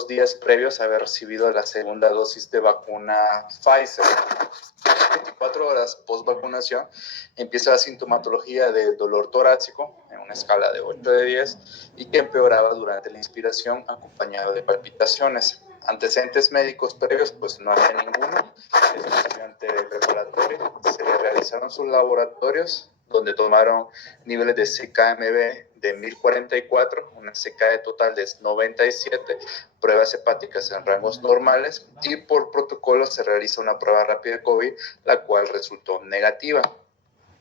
días previos a haber recibido la segunda dosis de vacuna Pfizer. 24 horas post vacunación empieza la sintomatología de dolor torácico en una escala de 8 de 10 y que empeoraba durante la inspiración acompañado de palpitaciones. Antecedentes médicos previos pues no había ninguno. Es un estudiante preparatorio. Se le realizaron sus laboratorios donde tomaron niveles de CKMB de 1044, una CKE total de 97, pruebas hepáticas en rangos normales y por protocolo se realiza una prueba rápida de COVID, la cual resultó negativa.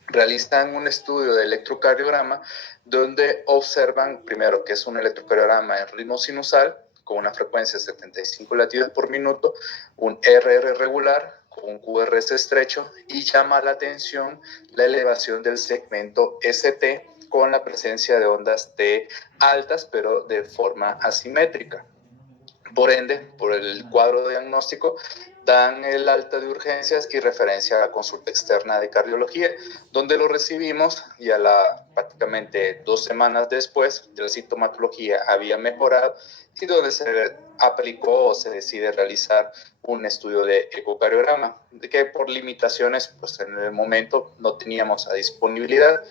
Realizan un estudio de electrocardiograma donde observan primero que es un electrocardiograma en ritmo sinusal con una frecuencia de 75 latidos por minuto, un RR regular con un QRS estrecho y llama la atención la elevación del segmento ST con la presencia de ondas T altas pero de forma asimétrica. Por ende, por el cuadro diagnóstico, dan el alta de urgencias y referencia a la consulta externa de cardiología, donde lo recibimos y prácticamente 2 semanas después de la sintomatología había mejorado y donde se aplicó o se decide realizar un estudio de ecocardiograma, de que por limitaciones pues en el momento no teníamos a disponibilidad,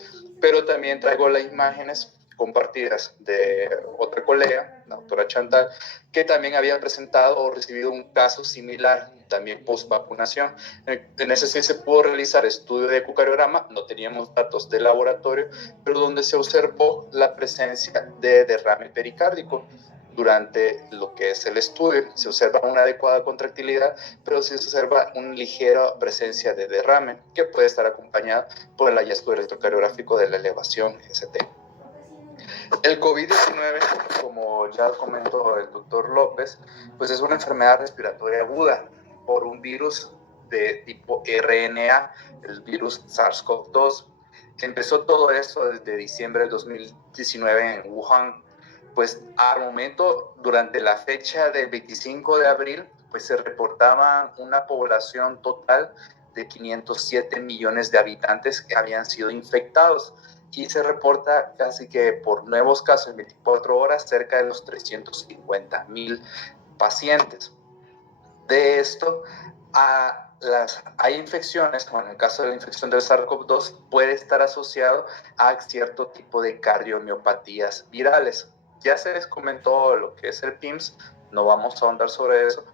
pero también traigo las imágenes compartidas de otra colega, la doctora Chantal, que también había presentado o recibido un caso similar, también post vacunación. En ese sí se pudo realizar estudio de ecocardiograma, no teníamos datos de laboratorio, pero donde se observó la presencia de derrame pericárdico. Durante lo que es el estudio, se observa una adecuada contractilidad, pero sí se observa una ligera presencia de derrame, que puede estar acompañada por el hallazgo electrocardiográfico de la elevación ST. El COVID-19, como ya comentó el doctor López, pues es una enfermedad respiratoria aguda por un virus de tipo RNA, el virus SARS-CoV-2. Empezó todo esto desde diciembre del 2019 en Wuhan. Pues al momento, durante la fecha del 25 de abril, pues se reportaba una población total de 507 millones de habitantes que habían sido infectados y se reporta casi que por nuevos casos en 24 horas cerca de los 350,000 pacientes. De esto, hay infecciones, como en el caso de la infección del SARS-CoV-2, puede estar asociado a cierto tipo de cardiomiopatías virales. Ya se les comentó lo que es el PIMS, no vamos a ahondar sobre eso.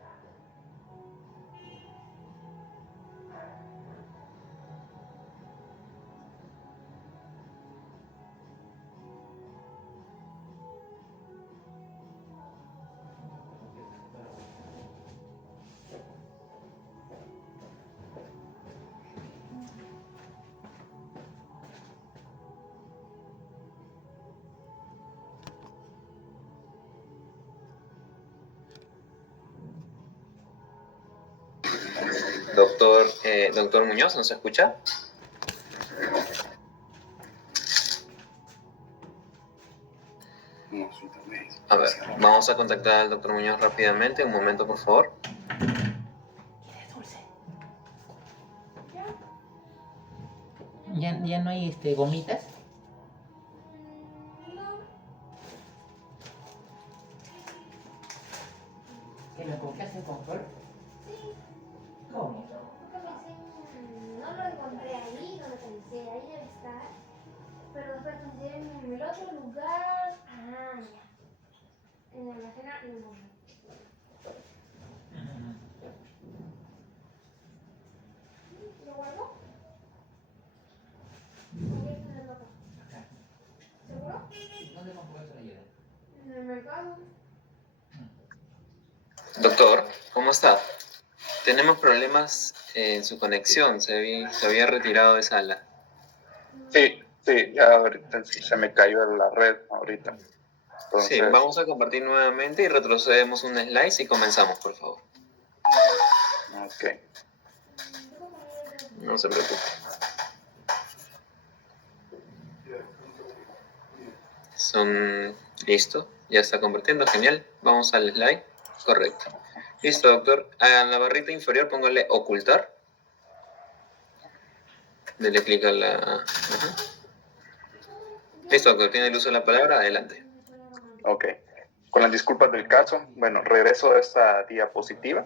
Doctor Muñoz, ¿nos escucha? A ver, vamos a contactar al doctor Muñoz rápidamente. Un momento, por favor. ¿Ya no hay gomitas? ¿Que lo compraste con flor? Sí. ¿Cómo? No lo encontré ahí, no lo pensé, ahí debe estar. Pero después pensé en el otro lugar. Ah, ya. En la alacena no. ¿Lo guardo? Voy a ponerlo acá. Acá. ¿Seguro? ¿Dónde compró eso ayer? En el mercado. Doctor, ¿cómo está? Tenemos problemas en su conexión. Se había retirado de sala. Sí, ya ahorita se me cayó la red ahorita. Entonces, sí, vamos a compartir nuevamente y retrocedemos un slide y comenzamos, por favor. Ok. No se preocupe. ¿Listo? Ya está compartiendo, genial. Vamos al slide. Correcto. Listo, doctor. A la barrita inferior póngale ocultar. Dele clic a la... Ajá. Listo, doctor. Tiene el uso de la palabra. Adelante. Ok. Con las disculpas del caso, bueno, regreso a esta diapositiva,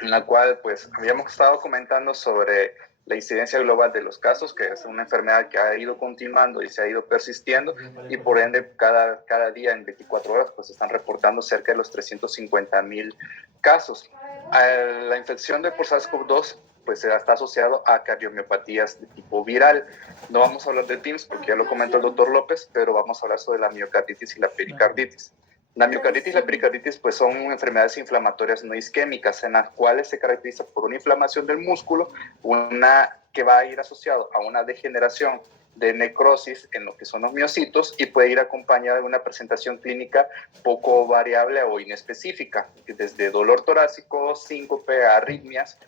en la cual pues habíamos estado comentando sobre la incidencia global de los casos, que es una enfermedad que ha ido continuando y se ha ido persistiendo, y por ende cada día en 24 horas pues están reportando cerca de los 350,000 casos. La infección de por SARS-CoV-2 pues está asociado a cardiomiopatías de tipo viral. No vamos a hablar de TIMS porque ya lo comentó el doctor López, pero vamos a hablar sobre la miocarditis y la pericarditis. La miocarditis y la pericarditis pues, son enfermedades inflamatorias no isquémicas en las cuales se caracteriza por una inflamación del músculo, una que va a ir asociado a una degeneración de necrosis en lo que son los miocitos y puede ir acompañada de una presentación clínica poco variable o inespecífica, desde dolor torácico, síncope, arritmias,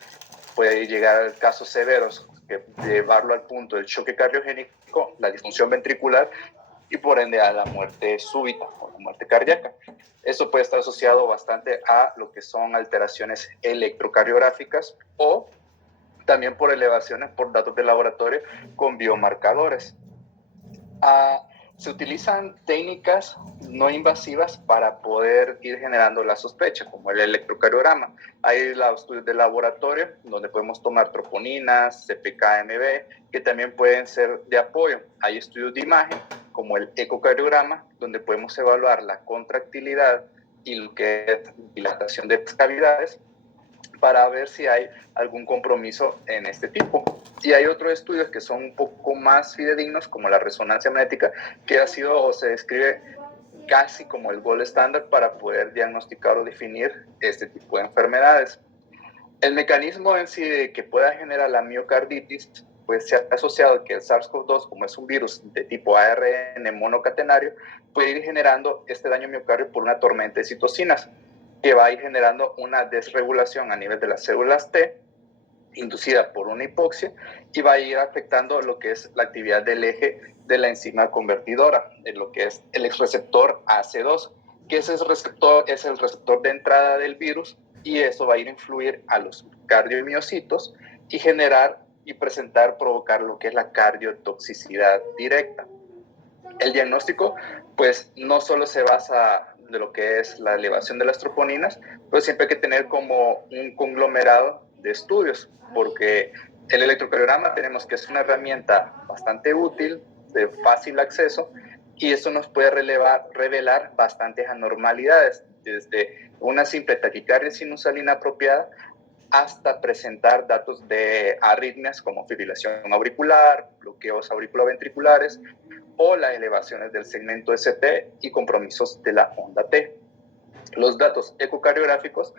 puede llegar a casos severos que llevarlo al punto del choque cardiogénico, la disfunción ventricular y por ende a la muerte súbita o la muerte cardíaca. Eso puede estar asociado bastante a lo que son alteraciones electrocardiográficas o también por elevaciones por datos de laboratorio con biomarcadores. Se utilizan técnicas no invasivas para poder ir generando la sospecha, como el electrocardiograma. Hay los estudios de laboratorio, donde podemos tomar troponinas, CPK-MB, que también pueden ser de apoyo. Hay estudios de imagen, como el ecocardiograma, donde podemos evaluar la contractilidad y lo que es dilatación de las cavidades, para ver si hay algún compromiso en este tipo. Y hay otros estudios que son un poco más fidedignos, como la resonancia magnética, que ha sido o se describe casi como el gold estándar para poder diagnosticar o definir este tipo de enfermedades. El mecanismo en sí de que pueda generar la miocarditis, pues se ha asociado que el SARS-CoV-2, como es un virus de tipo ARN monocatenario, puede ir generando este daño miocardio por una tormenta de citocinas, que va a ir generando una desregulación a nivel de las células T, inducida por una hipoxia, y va a ir afectando lo que es la actividad del eje de la enzima convertidora, en lo que es el receptor AC2, que ese receptor es el receptor de entrada del virus, y eso va a ir a influir a los cardiomiocitos y generar y provocar lo que es la cardiotoxicidad directa. El diagnóstico, pues, no solo se basa de lo que es la elevación de las troponinas, pero siempre hay que tener como un conglomerado de estudios, porque el electrocardiograma tenemos que es una herramienta bastante útil, de fácil acceso, y eso nos puede revelar bastantes anormalidades, desde una simple taquicardia sinusal inapropiada hasta presentar datos de arritmias como fibrilación auricular, bloqueos auriculoventriculares o las elevaciones del segmento ST y compromisos de la onda T. Los datos ecocardiográficos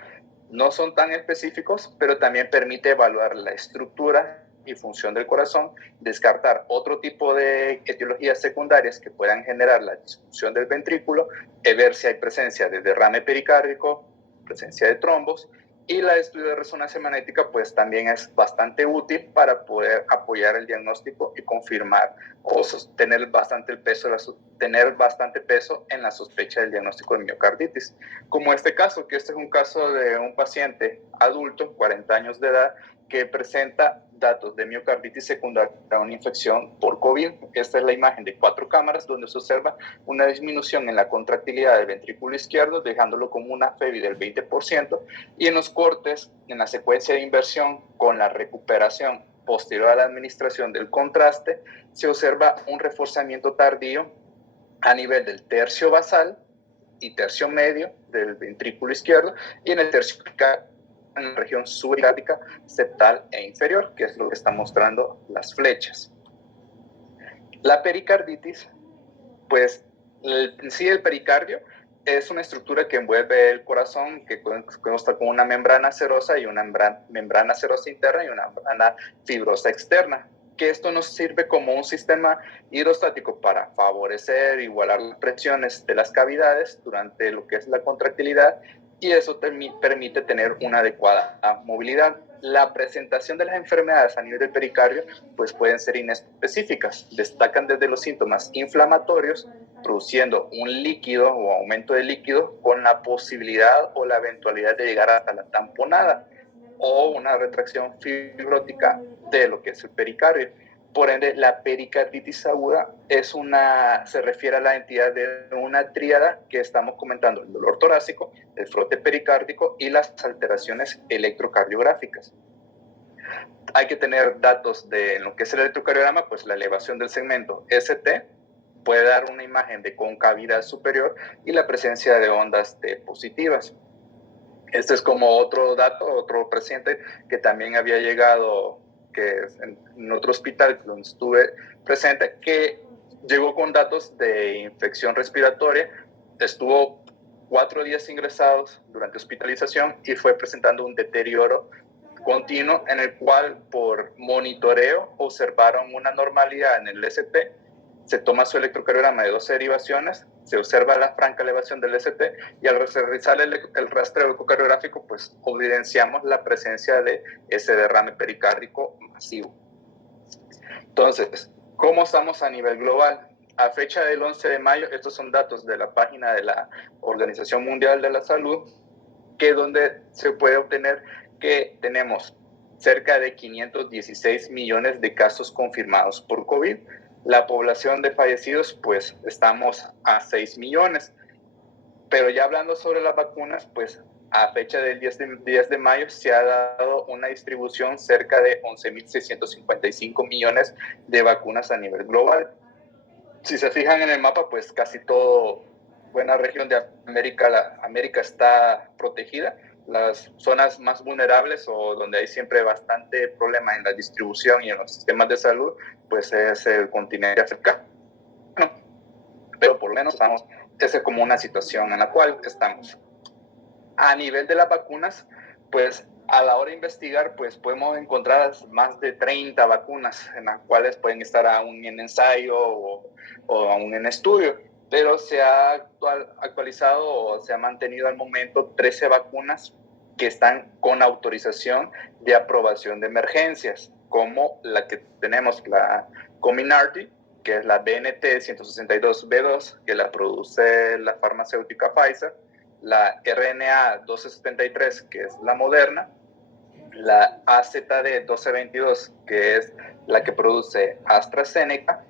no son tan específicos, pero también permite evaluar la estructura y función del corazón, descartar otro tipo de etiologías secundarias que puedan generar la disfunción del ventrículo, y ver si hay presencia de derrame pericárdico, presencia de trombos, y el estudio de resonancia magnética pues también es bastante útil para poder apoyar el diagnóstico y confirmar o sostener tener bastante peso en la sospecha del diagnóstico de miocarditis. Como este caso, que este es un caso de un paciente adulto, 40 años de edad, que presenta datos de miocarditis secundaria a una infección por COVID. Esta es la imagen de 4 cámaras donde se observa una disminución en la contractilidad del ventrículo izquierdo, dejándolo como una FEBI del 20%, y en los cortes, en la secuencia de inversión con la recuperación posterior a la administración del contraste, se observa un reforzamiento tardío a nivel del tercio basal y tercio medio del ventrículo izquierdo, y en el tercio en la región subaricárdica, septal e inferior, que es lo que están mostrando las flechas. La pericarditis, pues en sí el pericardio es una estructura que envuelve el corazón, que consta con una membrana serosa y una membrana serosa interna y una membrana fibrosa externa, que esto nos sirve como un sistema hidrostático para favorecer, igualar las presiones de las cavidades durante lo que es la contractilidad, y eso permite tener una adecuada movilidad. La presentación de las enfermedades a nivel del pericardio pues pueden ser inespecíficas. Destacan desde los síntomas inflamatorios, produciendo un líquido o aumento de líquido con la posibilidad o la eventualidad de llegar hasta la tamponada, o una retracción fibrótica de lo que es el pericardio. Por ende, la pericarditis aguda se refiere a la entidad de una tríada que estamos comentando: el dolor torácico, el frote pericárdico y las alteraciones electrocardiográficas. Hay que tener datos de lo que es el electrocardiograma, pues la elevación del segmento ST puede dar una imagen de concavidad superior y la presencia de ondas T positivas. Este es como otro dato, otro paciente que también había llegado, que es en otro hospital donde estuve presente, que llegó con datos de infección respiratoria, estuvo 4 días ingresados durante hospitalización y fue presentando un deterioro continuo en el cual por monitoreo observaron una normalidad en el ST, se toma su electrocardiograma de 12 derivaciones, se observa la franca elevación del ST y al realizar el rastreo ecocardiográfico pues evidenciamos la presencia de ese derrame pericárdico masivo. Entonces, ¿cómo estamos a nivel global? A fecha del 11 de mayo, estos son datos de la página de la Organización Mundial de la Salud, que donde se puede obtener que tenemos cerca de 516 millones de casos confirmados por COVID. La población de fallecidos, pues estamos a 6 millones. Pero ya hablando sobre las vacunas, pues a fecha del 10 de mayo se ha dado una distribución cerca de 11.655 millones de vacunas a nivel global. Si se fijan en el mapa, pues casi toda buena región de América está protegida. Las zonas más vulnerables o donde hay siempre bastante problema en la distribución y en los sistemas de salud, pues es el continente africano. Pero por lo menos esa es como una situación en la cual estamos. A nivel de las vacunas, pues a la hora de investigar, pues podemos encontrar más de 30 vacunas en las cuales pueden estar aún en ensayo o aún en estudio, pero se ha actualizado o se ha mantenido al momento 13 vacunas que están con autorización de aprobación de emergencias, como la que tenemos, la Comirnaty, que es la BNT-162b2, que la produce la farmacéutica Pfizer, la RNA-1273, que es la Moderna, la AZD-1222, que es la que produce AstraZeneca,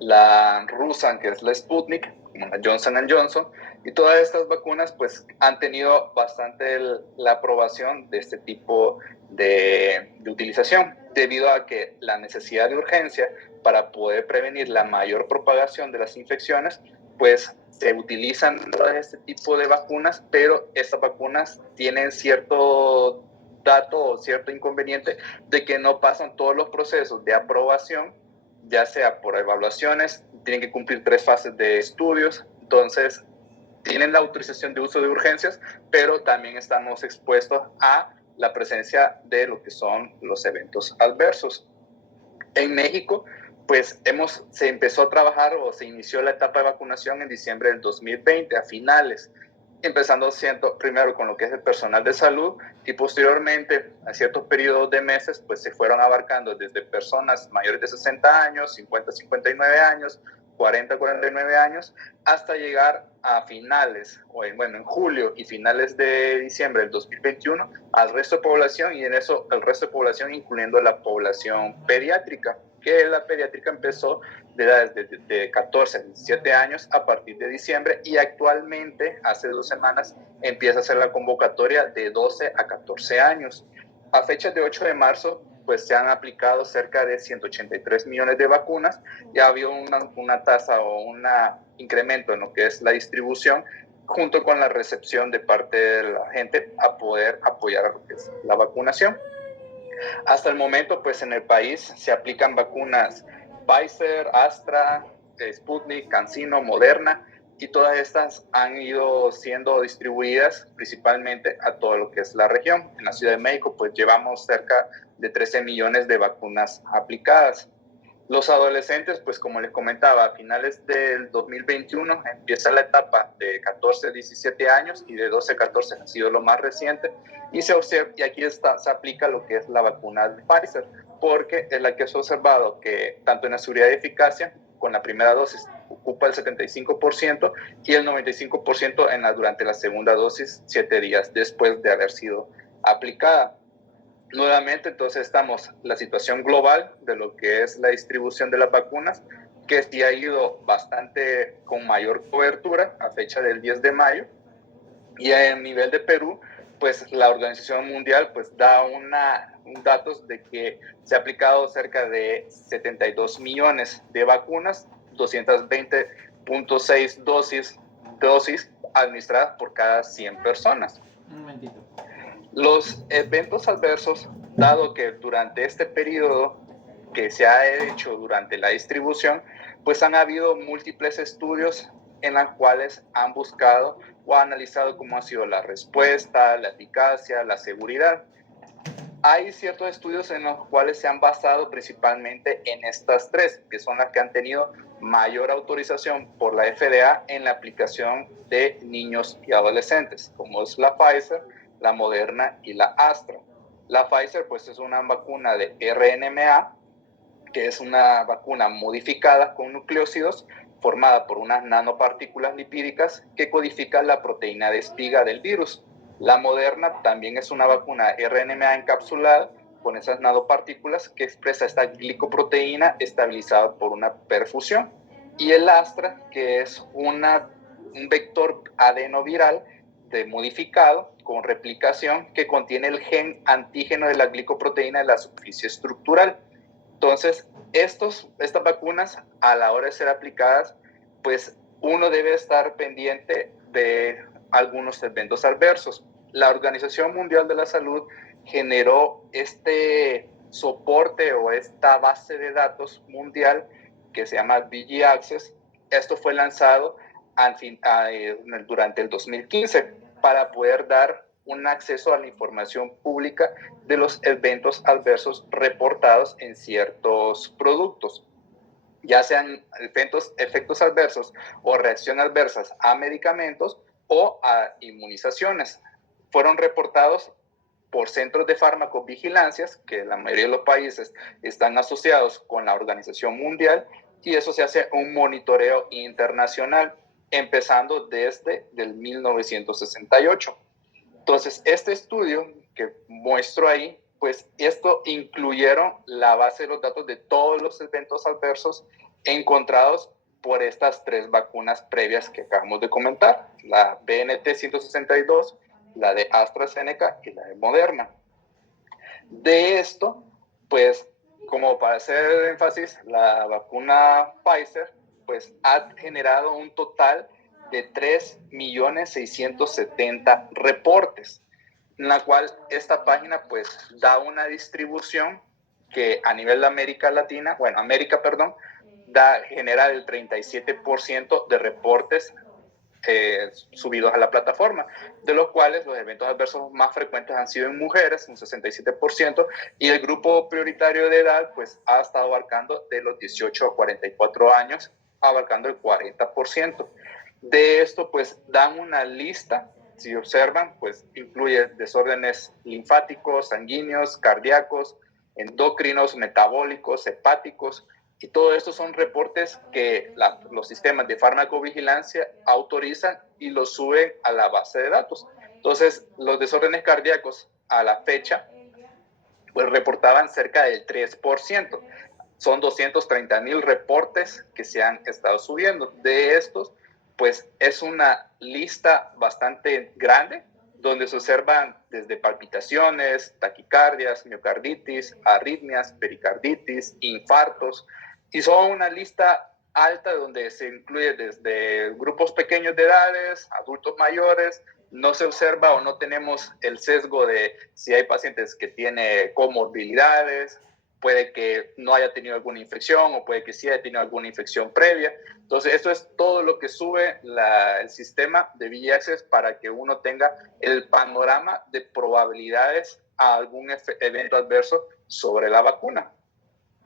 la rusa, que es la Sputnik, como la Johnson Johnson, y todas estas vacunas pues han tenido bastante la aprobación de este tipo de utilización, debido a que la necesidad de urgencia para poder prevenir la mayor propagación de las infecciones, pues se utilizan todo este tipo de vacunas, pero estas vacunas tienen cierto dato o cierto inconveniente de que no pasan todos los procesos de aprobación, ya sea por evaluaciones, tienen que cumplir 3 fases de estudios, entonces tienen la autorización de uso de urgencias, pero también estamos expuestos a la presencia de lo que son los eventos adversos. En México, pues se empezó a trabajar o se inició la etapa de vacunación en diciembre del 2020, a finales, empezando primero con lo que es el personal de salud y posteriormente a ciertos periodos de meses, pues se fueron abarcando desde personas mayores de 60 años, 50, 59 años, 40, 49 años, hasta llegar a finales, en julio y finales de diciembre del 2021, al resto de población, y en eso el resto de población incluyendo la población pediátrica, que la pediátrica empezó de edades de 14 a 17 años a partir de diciembre, y actualmente, hace 2 semanas, empieza a hacer la convocatoria de 12 a 14 años. A fecha de 8 de marzo, pues se han aplicado cerca de 183 millones de vacunas y ha habido una tasa o un incremento en lo que es la distribución, junto con la recepción de parte de la gente a poder apoyar a lo que es la vacunación. Hasta el momento, pues en el país se aplican vacunas Pfizer, Astra, Sputnik, CanSino, Moderna, y todas estas han ido siendo distribuidas principalmente a todo lo que es la región. En la Ciudad de México, pues llevamos cerca de 13 millones de vacunas aplicadas. Los adolescentes, pues como les comentaba, a finales del 2021 empieza la etapa de 14 a 17 años y de 12 a 14 ha sido lo más reciente, y se observa, y aquí se aplica lo que es la vacuna de Pfizer, porque es la que se ha observado que tanto en la seguridad y eficacia, con la primera dosis ocupa el 75% y el 95% durante la segunda dosis 7 días después de haber sido aplicada. Nuevamente, entonces estamos la situación global de lo que es la distribución de las vacunas, que sí ha ido bastante con mayor cobertura a fecha del 10 de mayo. Y a nivel de Perú, pues la Organización Mundial pues da datos de que se ha aplicado cerca de 72 millones de vacunas, 220.6 dosis administradas por cada 100 personas. Un momentito. Los eventos adversos, dado que durante este periodo que se ha hecho durante la distribución, pues han habido múltiples estudios en los cuales han buscado o analizado cómo ha sido la respuesta, la eficacia, la seguridad. Hay ciertos estudios en los cuales se han basado principalmente en estas tres, que son las que han tenido mayor autorización por la FDA en la aplicación de niños y adolescentes, como es la Pfizer, la Moderna y la Astra. La Pfizer pues es una vacuna de RNMA, que es una vacuna modificada con nucleósidos formada por unas nanopartículas lipídicas que codifican la proteína de espiga del virus. La Moderna también es una vacuna RNMA encapsulada con esas nanopartículas que expresa esta glicoproteína estabilizada por una perfusión. Y el Astra, que es un vector adenoviral modificado con replicación que contiene el gen antígeno de la glicoproteína de la superficie estructural. Entonces, estas vacunas, a la hora de ser aplicadas, pues uno debe estar pendiente de algunos eventos adversos. La Organización Mundial de la Salud generó este soporte o esta base de datos mundial que se llama VG Access. Esto fue lanzado durante el 2015 para poder dar un acceso a la información pública de los eventos adversos reportados en ciertos productos, ya sean efectos adversos o reacciones adversas a medicamentos o a inmunizaciones. Fueron reportados por centros de farmacovigilancias, que la mayoría de los países están asociados con la Organización Mundial, y eso se hace un monitoreo internacional, empezando desde el 1968. Entonces, este estudio que muestro ahí, pues esto incluyeron la base de los datos de todos los eventos adversos encontrados por estas tres vacunas previas que acabamos de comentar, la BNT-162, la de AstraZeneca y la de Moderna. De esto, pues, como para hacer énfasis, la vacuna Pfizer, pues, ha generado un total de 3.670.000 reportes, en la cual esta página, pues, da una distribución que a nivel de América, genera el 37% de reportes subidos a la plataforma, de los cuales los eventos adversos más frecuentes han sido en mujeres, un 67%, y el grupo prioritario de edad pues ha estado abarcando de los 18 a 44 años, abarcando el 40%. De esto pues dan una lista, si observan, pues incluye desórdenes linfáticos, sanguíneos, cardíacos, endocrinos, metabólicos, hepáticos, y todo esto son reportes que los sistemas de farmacovigilancia autorizan y los suben a la base de datos. Entonces, los desórdenes cardíacos a la fecha, pues reportaban cerca del 3%. Son 230.000 reportes que se han estado subiendo. De estos, pues es una lista bastante grande, donde se observan desde palpitaciones, taquicardias, miocarditis, arritmias, pericarditis, infartos, y son una lista alta donde se incluye desde grupos pequeños de edades, adultos mayores. No se observa o no tenemos el sesgo de si hay pacientes que tienen comorbilidades, puede que no haya tenido alguna infección o puede que sí haya tenido alguna infección previa. Entonces, esto es todo lo que sube el sistema de VG Access para que uno tenga el panorama de probabilidades a algún evento adverso sobre la vacuna.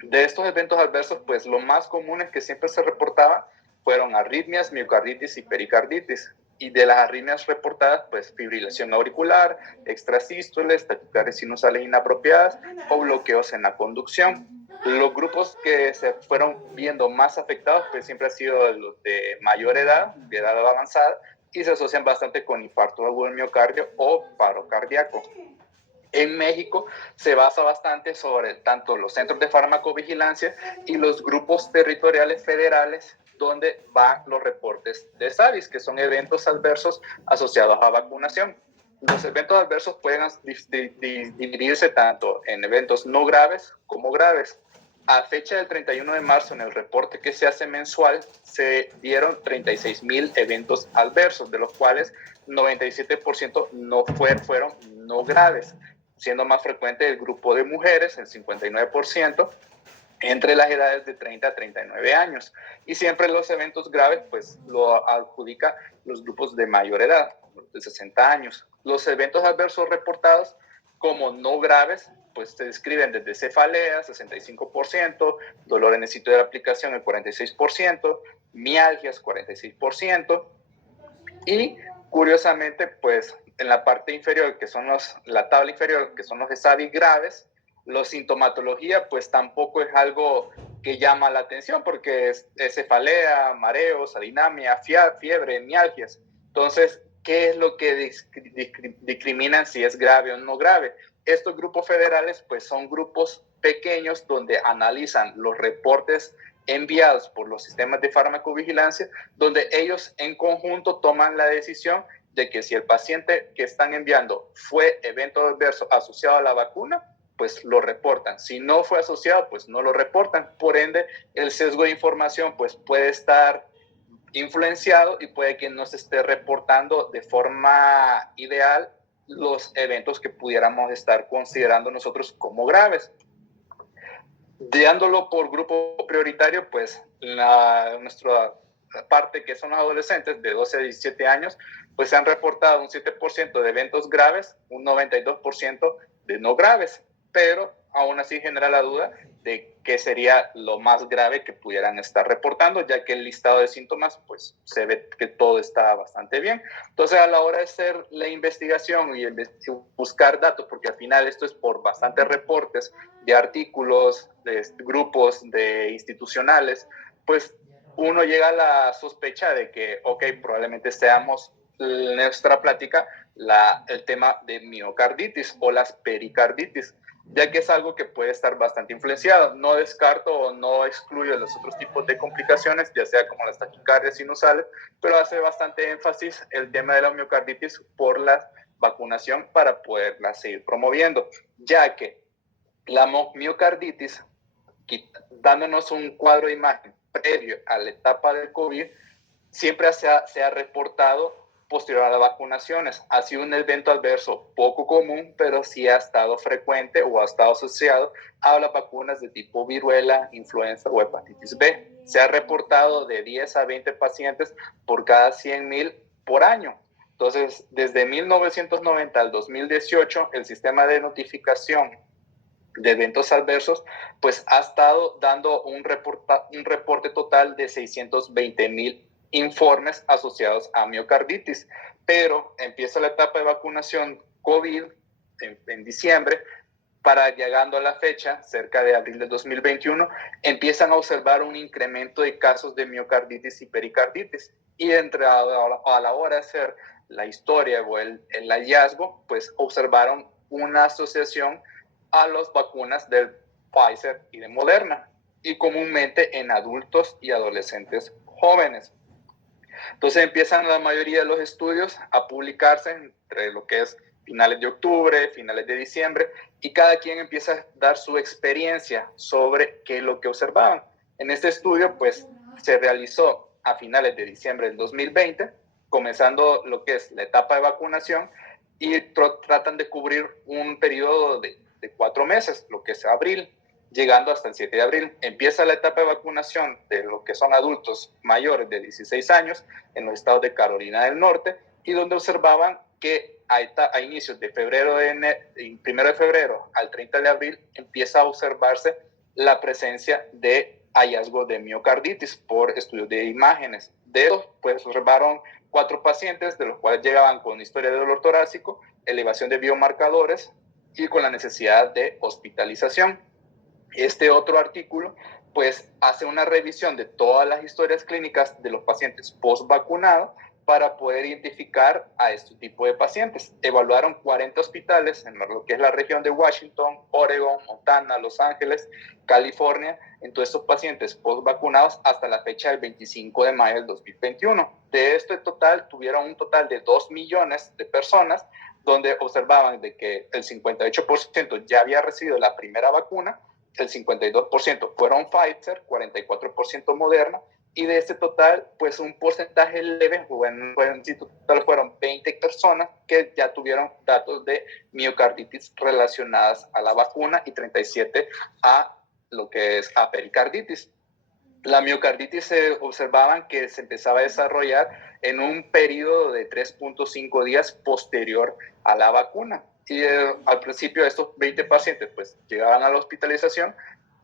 De estos eventos adversos, pues los más comunes que siempre se reportaban fueron arritmias, miocarditis y pericarditis. Y de las arritmias reportadas, pues fibrilación auricular, extrasístoles, taquicardias sinusales inapropiadas o bloqueos en la conducción. Los grupos que se fueron viendo más afectados, pues siempre han sido los de mayor edad, de edad avanzada, y se asocian bastante con infarto agudo del miocardio o paro cardíaco. En México se basa bastante sobre tanto los centros de farmacovigilancia y los grupos territoriales federales donde van los reportes de SAVIS, que son eventos adversos asociados a vacunación. Los eventos adversos pueden dividirse tanto en eventos no graves como graves. A fecha del 31 de marzo, en el reporte que se hace mensual, se dieron 36,000 eventos adversos, de los cuales 97% fueron no graves, siendo más frecuente el grupo de mujeres, el 59%, entre las edades de 30 a 39 años. Y siempre los eventos graves, pues lo adjudica los grupos de mayor edad, de 60 años. Los eventos adversos reportados como no graves, pues se describen desde cefalea, 65%, dolor en el sitio de la aplicación, el 46%, mialgias, 46%, y curiosamente, pues en la parte inferior, que son la tabla inferior, que son los SAVI graves, la sintomatología, pues tampoco es algo que llama la atención, porque es cefalea, mareos, adinamia, fiebre, mialgias. Entonces, ¿qué es lo que discriminan si es grave o no grave? Estos grupos federales, pues son grupos pequeños donde analizan los reportes enviados por los sistemas de farmacovigilancia, donde ellos en conjunto toman la decisión de que si el paciente que están enviando fue evento adverso asociado a la vacuna, pues lo reportan. Si no fue asociado, pues no lo reportan. Por ende, el sesgo de información pues puede estar influenciado y puede que no se esté reportando de forma ideal los eventos que pudiéramos estar considerando nosotros como graves. Dándolo por grupo prioritario, pues nuestra parte, que son los adolescentes de 12 a 17 años, pues se han reportado un 7% de eventos graves, un 92% de no graves, pero aún así genera la duda de qué sería lo más grave que pudieran estar reportando, ya que el listado de síntomas, pues se ve que todo está bastante bien. Entonces, a la hora de hacer la investigación y buscar datos, porque al final esto es por bastantes reportes de artículos, de grupos, de institucionales, pues uno llega a la sospecha de que, ok, probablemente seamos en nuestra plática el tema de miocarditis o las pericarditis, ya que es algo que puede estar bastante influenciado. No descarto o no excluyo los otros tipos de complicaciones, ya sea como las taquicardias sinusales, pero hace bastante énfasis el tema de la miocarditis por la vacunación para poderla seguir promoviendo, ya que la miocarditis, dándonos un cuadro de imagen previo a la etapa del COVID, siempre se ha reportado posterior a las vacunaciones. Ha sido un evento adverso poco común, pero sí ha estado frecuente o ha estado asociado a las vacunas de tipo viruela, influenza o hepatitis B. Se ha reportado de 10 a 20 pacientes por cada 100,000 por año. Entonces, desde 1990 al 2018, el sistema de notificación de eventos adversos, pues ha estado dando un reporte total de 620,000 informes asociados a miocarditis, pero empieza la etapa de vacunación COVID en diciembre, para llegando a la fecha, cerca de abril de 2021, empiezan a observar un incremento de casos de miocarditis y pericarditis, y a la hora de hacer la historia o el hallazgo, pues observaron una asociación a las vacunas del Pfizer y de Moderna, y comúnmente en adultos y adolescentes jóvenes. Entonces empiezan la mayoría de los estudios a publicarse entre lo que es finales de octubre, finales de diciembre, y cada quien empieza a dar su experiencia sobre qué es lo que observaban. En este estudio, pues, se realizó a finales de diciembre del 2020, comenzando lo que es la etapa de vacunación, y tratan de cubrir un periodo de 4 meses, lo que es abril, llegando hasta el 7 de abril. Empieza la etapa de vacunación de lo que son adultos mayores de 16 años en los estados de Carolina del Norte, y donde observaban que a inicios de febrero, 1 de febrero al 30 de abril, empieza a observarse la presencia de hallazgos de miocarditis por estudios de imágenes. De ellos, pues observaron 4 pacientes, de los cuales llegaban con historia de dolor torácico, elevación de biomarcadores y con la necesidad de hospitalización. Este otro artículo, pues, hace una revisión de todas las historias clínicas de los pacientes post-vacunados para poder identificar a este tipo de pacientes. Evaluaron 40 hospitales en lo que es la región de Washington, Oregon, Montana, Los Ángeles, California, en todos estos pacientes post-vacunados hasta la fecha del 25 de mayo del 2021. De este total, tuvieron un total de 2 millones de personas, donde observaban de que el 58% ya había recibido la primera vacuna, el 52% fueron Pfizer, 44% Moderna, y de este total, pues un porcentaje leve, en total fueron 20 personas que ya tuvieron datos de miocarditis relacionadas a la vacuna y 37 a lo que es a pericarditis. La miocarditis se observaban que se empezaba a desarrollar en un periodo de 3.5 días posterior a la vacuna. Y al principio estos 20 pacientes pues llegaban a la hospitalización,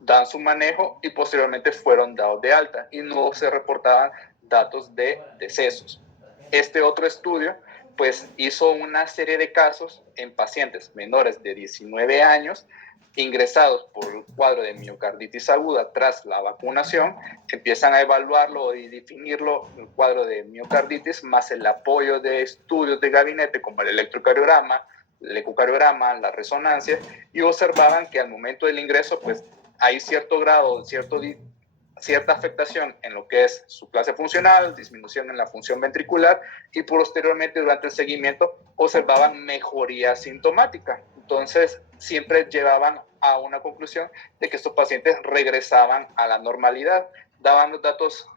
dan su manejo y posteriormente fueron dados de alta y no se reportaban datos de decesos. Este otro estudio pues hizo una serie de casos en pacientes menores de 19 años ingresados por el cuadro de miocarditis aguda tras la vacunación, empiezan a evaluarlo y definirlo, el cuadro de miocarditis, más el apoyo de estudios de gabinete como el electrocardiograma, el ecocardiograma, la resonancia, y observaban que al momento del ingreso, pues hay cierto grado, cierta afectación en lo que es su clase funcional, disminución en la función ventricular, y posteriormente durante el seguimiento observaban mejoría sintomática. Entonces, siempre llevaban a una conclusión de que estos pacientes regresaban a la normalidad. Daban los datos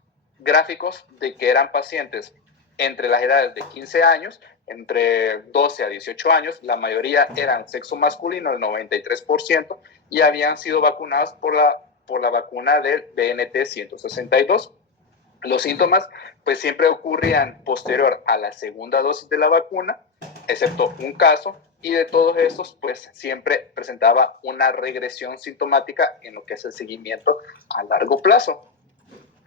gráficos de que eran pacientes entre las edades de 15 años, entre 12 a 18 años, la mayoría eran sexo masculino, el 93%, y habían sido vacunados por la vacuna del BNT 162. Los síntomas pues siempre ocurrían posterior a la segunda dosis de la vacuna, excepto un caso, y de todos estos pues siempre presentaba una regresión sintomática en lo que es el seguimiento a largo plazo.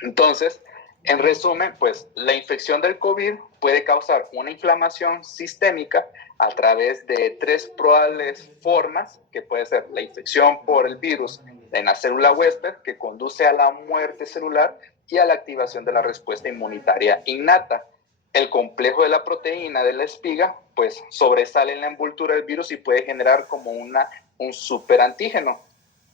Entonces, en resumen, pues la infección del COVID puede causar una inflamación sistémica a través de 3 probables formas, que puede ser la infección por el virus en la célula huésped, que conduce a la muerte celular y a la activación de la respuesta inmunitaria innata. El complejo de la proteína de la espiga, pues sobresale en la envoltura del virus y puede generar como un superantígeno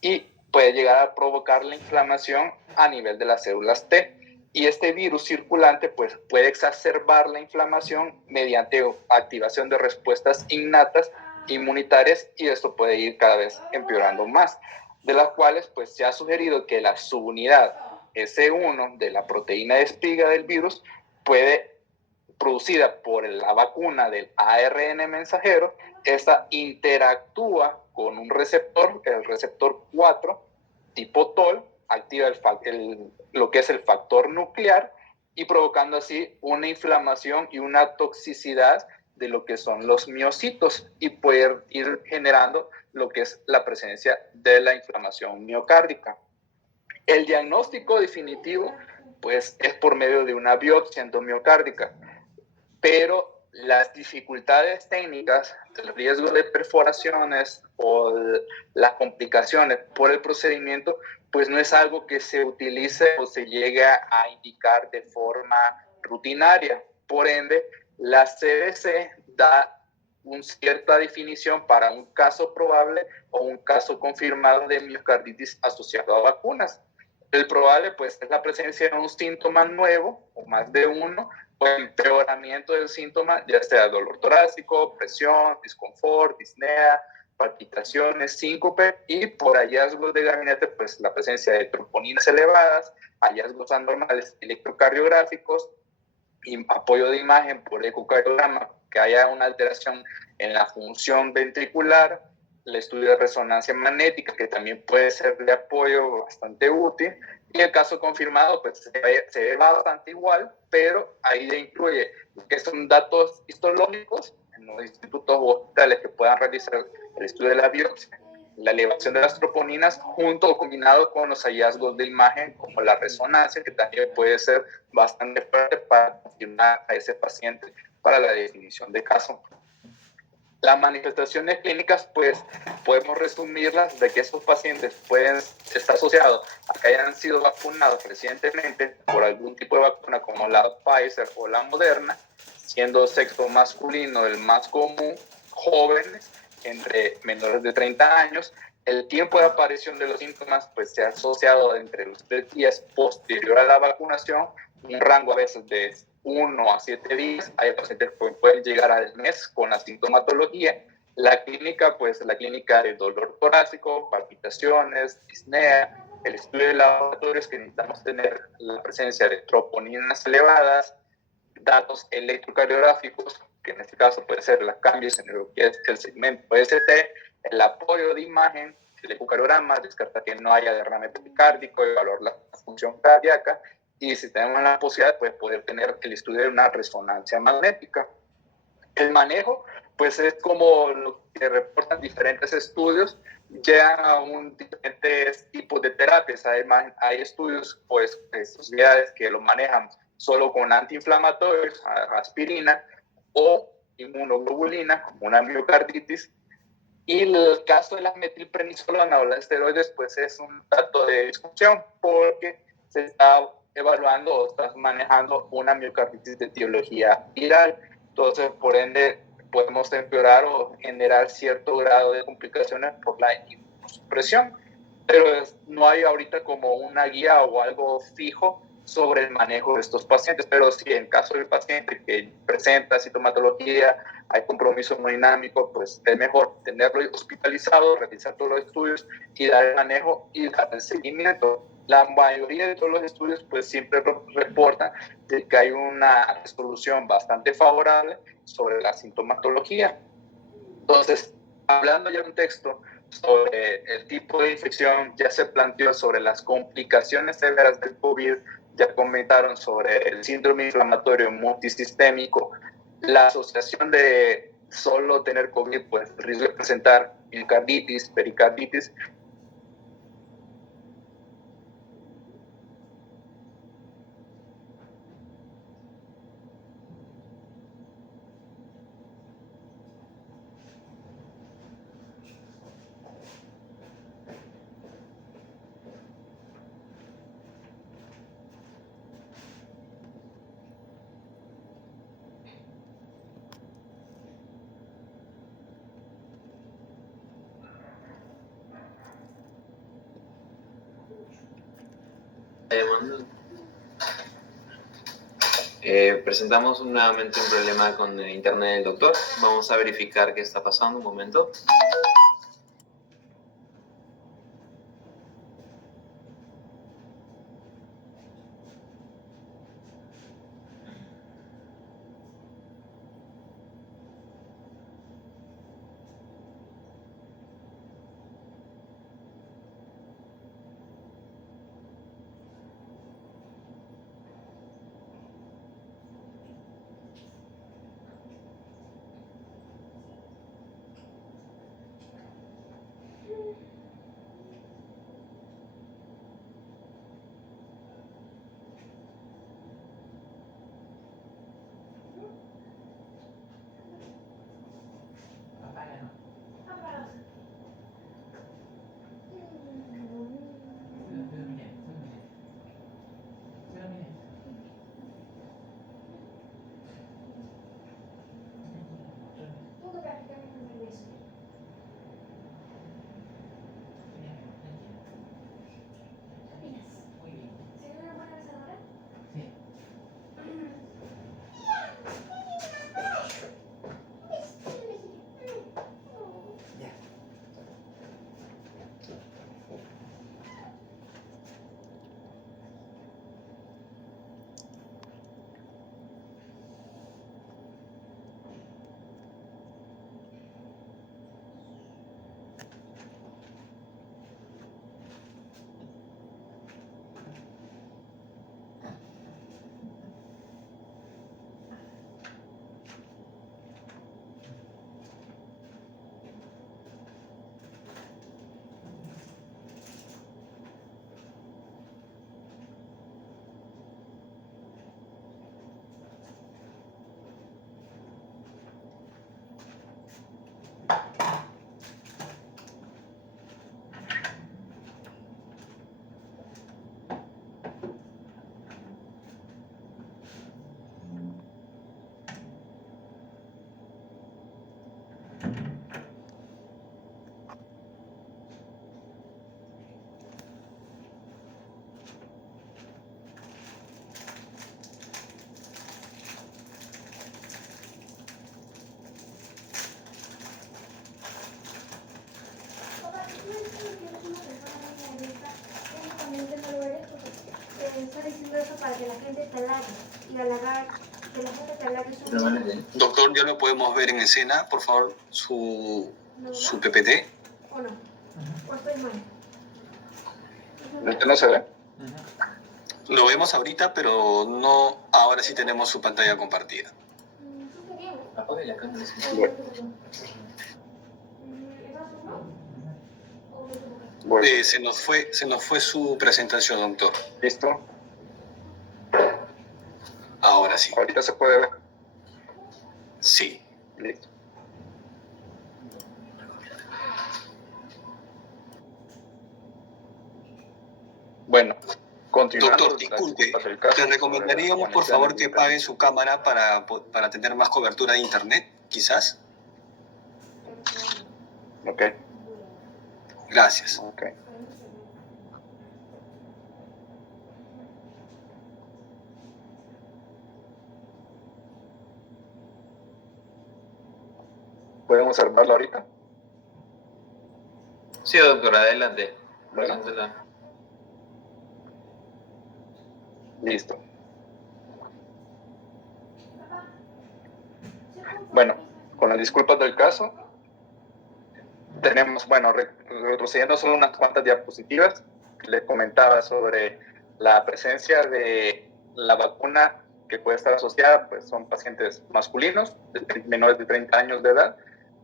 y puede llegar a provocar la inflamación a nivel de las células T. Y este virus circulante pues, puede exacerbar la inflamación mediante activación de respuestas innatas inmunitarias, y esto puede ir cada vez empeorando más, de las cuales pues, se ha sugerido que la subunidad S1 de la proteína de espiga del virus puede, producida por la vacuna del ARN mensajero, esta interactúa con un receptor, el receptor 4 tipo TOL, activa lo que es el factor nuclear y provocando así una inflamación y una toxicidad de lo que son los miocitos y poder ir generando lo que es la presencia de la inflamación miocárdica. El diagnóstico definitivo pues es por medio de una biopsia endomiocárdica, pero las dificultades técnicas, el riesgo de perforaciones o las complicaciones por el procedimiento, pues no es algo que se utilice o se llegue a indicar de forma rutinaria. Por ende, la CDC da una cierta definición para un caso probable o un caso confirmado de miocarditis asociado a vacunas. El probable, pues, es la presencia de un síntoma nuevo o más de uno, o empeoramiento del síntoma, ya sea dolor torácico, presión, disconfort, disnea, palpitaciones, síncope, y por hallazgos de gabinete, pues la presencia de troponinas elevadas, hallazgos anormales electrocardiográficos y apoyo de imagen por ecocardiograma, que haya una alteración en la función ventricular, el estudio de resonancia magnética, que también puede ser de apoyo bastante útil, y el caso confirmado pues se ve bastante igual, pero ahí ya incluye que son datos histológicos en los institutos o hospitales que puedan realizar el estudio de la biopsia, la elevación de las troponinas junto o combinado con los hallazgos de imagen como la resonancia, que también puede ser bastante fuerte para confirmar a ese paciente para la definición de caso. Las manifestaciones clínicas, pues, podemos resumirlas de que estos pacientes pueden estar asociados a que hayan sido vacunados recientemente por algún tipo de vacuna como la Pfizer o la Moderna, siendo sexo masculino el más común, jóvenes entre menores de 30 años. El tiempo de aparición de los síntomas pues se ha asociado entre los 3 días posterior a la vacunación, un rango a veces de 1 a 7 días. Hay pacientes que pueden llegar al mes con la sintomatología. La clínica, pues la clínica de dolor torácico, palpitaciones, disnea, el estudio de laboratorios que necesitamos tener la presencia de troponinas elevadas, datos electrocardiográficos, que en este caso puede ser los cambios en lo que es el segmento ST, el apoyo de imagen, el ecocardiograma, descarta que no haya derrame pericárdico, evaluar la función cardíaca, y si tenemos la posibilidad, pues poder tener el estudio de una resonancia magnética. El manejo, pues es como lo que reportan diferentes estudios, llegan a diferentes tipos de terapias. Hay estudios, pues, sociedades que lo manejan solo con antiinflamatorios, aspirina o inmunoglobulina, como una miocarditis. Y el caso de la metilprednisolona o los esteroides, pues es un dato de discusión porque se está evaluando o está manejando una miocarditis de etiología viral. Entonces, por ende, podemos empeorar o generar cierto grado de complicaciones por la inmunosupresión. Pero no hay ahorita como una guía o algo fijo sobre el manejo de estos pacientes. Pero sí, en caso del paciente que presenta sintomatología, hay compromiso hemodinámico, pues es mejor tenerlo hospitalizado, realizar todos los estudios y dar el manejo y dar el seguimiento. La mayoría de todos los estudios pues siempre reportan de que hay una resolución bastante favorable sobre la sintomatología. Entonces, hablando ya de un texto sobre el tipo de infección, ya se planteó sobre las complicaciones severas del COVID, ya comentaron sobre el síndrome inflamatorio multisistémico, la asociación de solo tener COVID, pues el riesgo de presentar miocarditis, pericarditis. Presentamos nuevamente un problema con el internet del doctor. Vamos a verificar qué está pasando. Un momento. Papá, ¿tú me dices que eres una persona muy abierta? Técnicamente no lo eres porque te está diciendo eso para que la gente te halague. Y halagar, que la gente te halague es un... Doctor, ¿ya lo podemos ver en escena? Por favor, su PPT. ¿O no? ¿O estoy mal? ¿Este no se ve? Lo vemos ahorita, pero no. Ahora sí tenemos su pantalla compartida. Sí, está bien. Apague la cámara. Bueno. ¿Entonces no? ¿O me equivoqué? Bueno, Se nos fue su presentación, doctor. listo. Ahora sí. Ahorita se puede ver. Sí. Listo. Bueno, continuando. Doctor, disculpe, le recomendaríamos por favor que pague su cámara para tener más cobertura de internet, quizás. Ok, Gracias. ok. ¿Podemos observarlo ahorita? Sí, doctor, adelante. Bueno. Preséntela. Listo. Papá, Bueno, con las disculpas del caso, tenemos, bueno, retrocediendo solo unas cuantas diapositivas, les comentaba sobre la presencia de la vacuna que puede estar asociada, pues son pacientes masculinos, menores de 30 años de edad,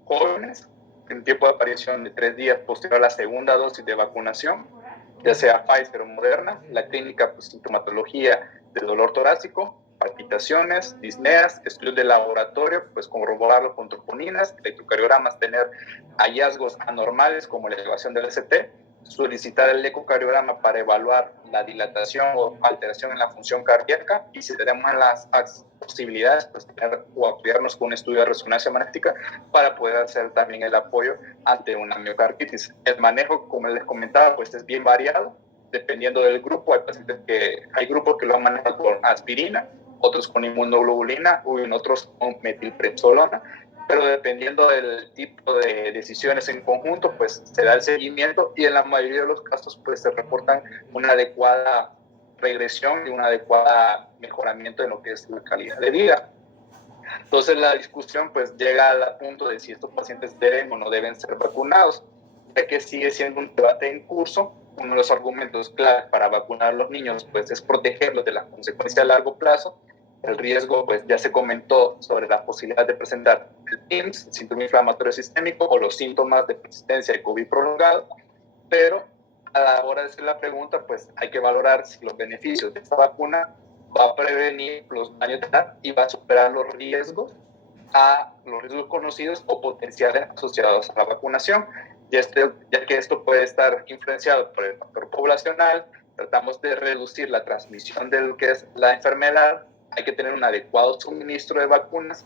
jóvenes, en tiempo de aparición de 3 días posterior a la segunda dosis de vacunación, ya sea Pfizer o Moderna, la clínica, pues, sintomatología de dolor torácico, palpitaciones, disneas, estudios de laboratorio, pues corroborarlo con troponinas, electrocardiogramas, tener hallazgos anormales como la elevación del ST, solicitar el ecocardiograma para evaluar la dilatación o alteración en la función cardíaca, y si tenemos las posibilidades, pues tener o apoyarnos con un estudio de resonancia magnética para poder hacer también el apoyo ante una miocarditis. El manejo, como les comentaba, pues es bien variado, dependiendo del grupo. Hay grupos que lo han manejado con aspirina, otros con inmunoglobulina, y otros con metilprednisolona, pero dependiendo del tipo de decisiones en conjunto, pues se da el seguimiento, y en la mayoría de los casos pues se reportan una adecuada regresión y un adecuado mejoramiento en lo que es la calidad de vida. Entonces la discusión pues llega al punto de si estos pacientes deben o no deben ser vacunados, ya que sigue siendo un debate en curso. Uno de los argumentos clave para vacunar a los niños pues es protegerlos de las consecuencias a largo plazo. El riesgo pues ya se comentó sobre la posibilidad de presentar el PIMS, el síndrome inflamatorio sistémico, o los síntomas de persistencia de COVID prolongado, pero a la hora de hacer la pregunta pues hay que valorar si los beneficios de esta vacuna va a prevenir los daños de edad y va a superar los riesgos conocidos o potenciales asociados a la vacunación. Ya que esto puede estar influenciado por el factor poblacional, tratamos de reducir la transmisión de lo que es la enfermedad. Hay que tener un adecuado suministro de vacunas,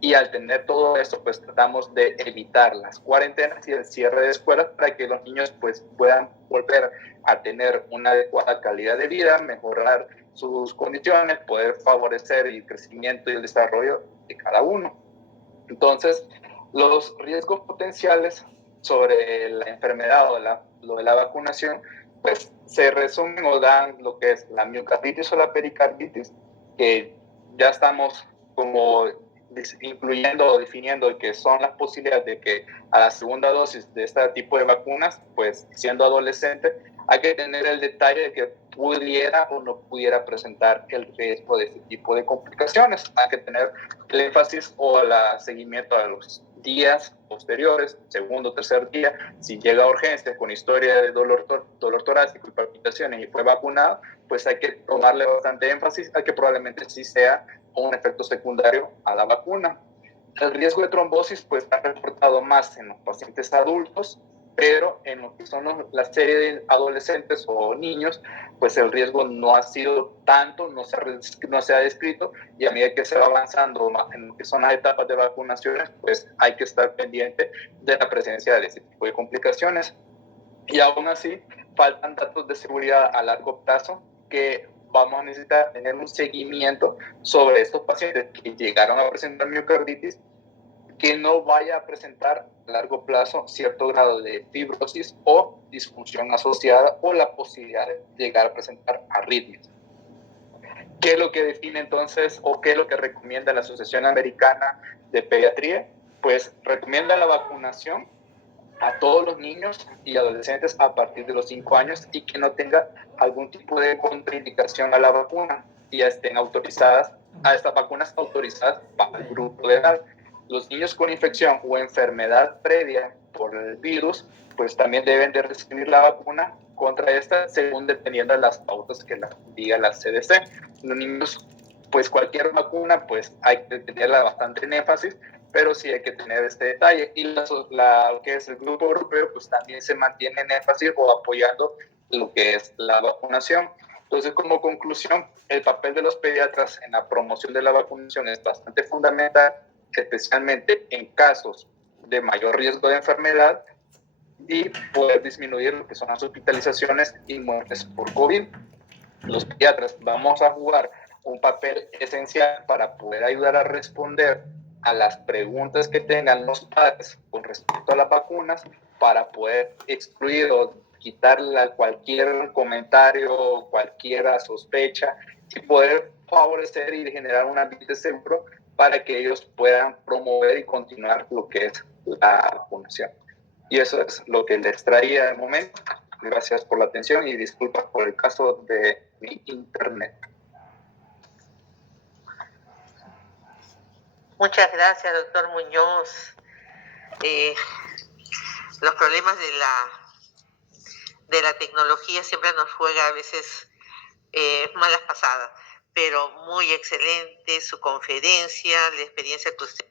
y al tener todo esto, pues tratamos de evitar las cuarentenas y el cierre de escuelas para que los niños pues puedan volver a tener una adecuada calidad de vida, mejorar sus condiciones, poder favorecer el crecimiento y el desarrollo de cada uno. Entonces, los riesgos potenciales sobre la enfermedad o lo de la vacunación, pues se resumen o dan lo que es la miocarditis o la pericarditis, que ya estamos como incluyendo o definiendo que son las posibilidades de que a la segunda dosis de este tipo de vacunas, pues siendo adolescente, hay que tener el detalle de que pudiera o no pudiera presentar el riesgo de este tipo de complicaciones. Hay que tener el énfasis o el seguimiento a los días posteriores, segundo o tercer día. Si llega a urgencias con historia de dolor torácico y palpitaciones y fue vacunado, pues hay que tomarle bastante énfasis a que probablemente sí sea un efecto secundario a la vacuna. El riesgo de trombosis pues está reportado más en los pacientes adultos, pero en lo que son la serie de adolescentes o niños, pues el riesgo no ha sido tanto, no se ha descrito, y a medida que se va avanzando en lo que son las etapas de vacunaciones, pues hay que estar pendiente de la presencia de ese tipo de complicaciones. Y aún así, faltan datos de seguridad a largo plazo que vamos a necesitar tener un seguimiento sobre estos pacientes que llegaron a presentar miocarditis, que no vaya a presentar a largo plazo cierto grado de fibrosis o disfunción asociada o la posibilidad de llegar a presentar arritmias. ¿Qué es lo que define entonces o qué es lo que recomienda la Asociación Americana de Pediatría? Pues recomienda la vacunación a todos los niños y adolescentes a partir de los 5 años y que no tenga algún tipo de contraindicación a la vacuna y ya estén autorizadas, a estas vacunas autorizadas para el grupo de edad. Los niños con infección o enfermedad previa por el virus, pues también deben de recibir la vacuna contra esta, según dependiendo de las pautas que diga la CDC. Los niños, pues cualquier vacuna, pues hay que tenerla bastante en énfasis, pero sí hay que tener este detalle. Y lo que es el grupo europeo, pues también se mantiene en énfasis o apoyando lo que es la vacunación. Entonces, como conclusión, el papel de los pediatras en la promoción de la vacunación es bastante fundamental, especialmente en casos de mayor riesgo de enfermedad y poder disminuir lo que son las hospitalizaciones y muertes por COVID. Los pediatras vamos a jugar un papel esencial para poder ayudar a responder a las preguntas que tengan los padres con respecto a las vacunas, para poder excluir o quitarle cualquier comentario, cualquier sospecha, y poder favorecer y generar un ambiente seguro para que ellos puedan promover y continuar lo que es la vacunación. Y eso es lo que les traía de momento. Gracias por la atención y disculpas por el caso de mi internet. Muchas gracias, doctor Muñoz. Los problemas de la tecnología siempre nos juega a veces malas pasadas, pero muy excelente su conferencia, la experiencia que usted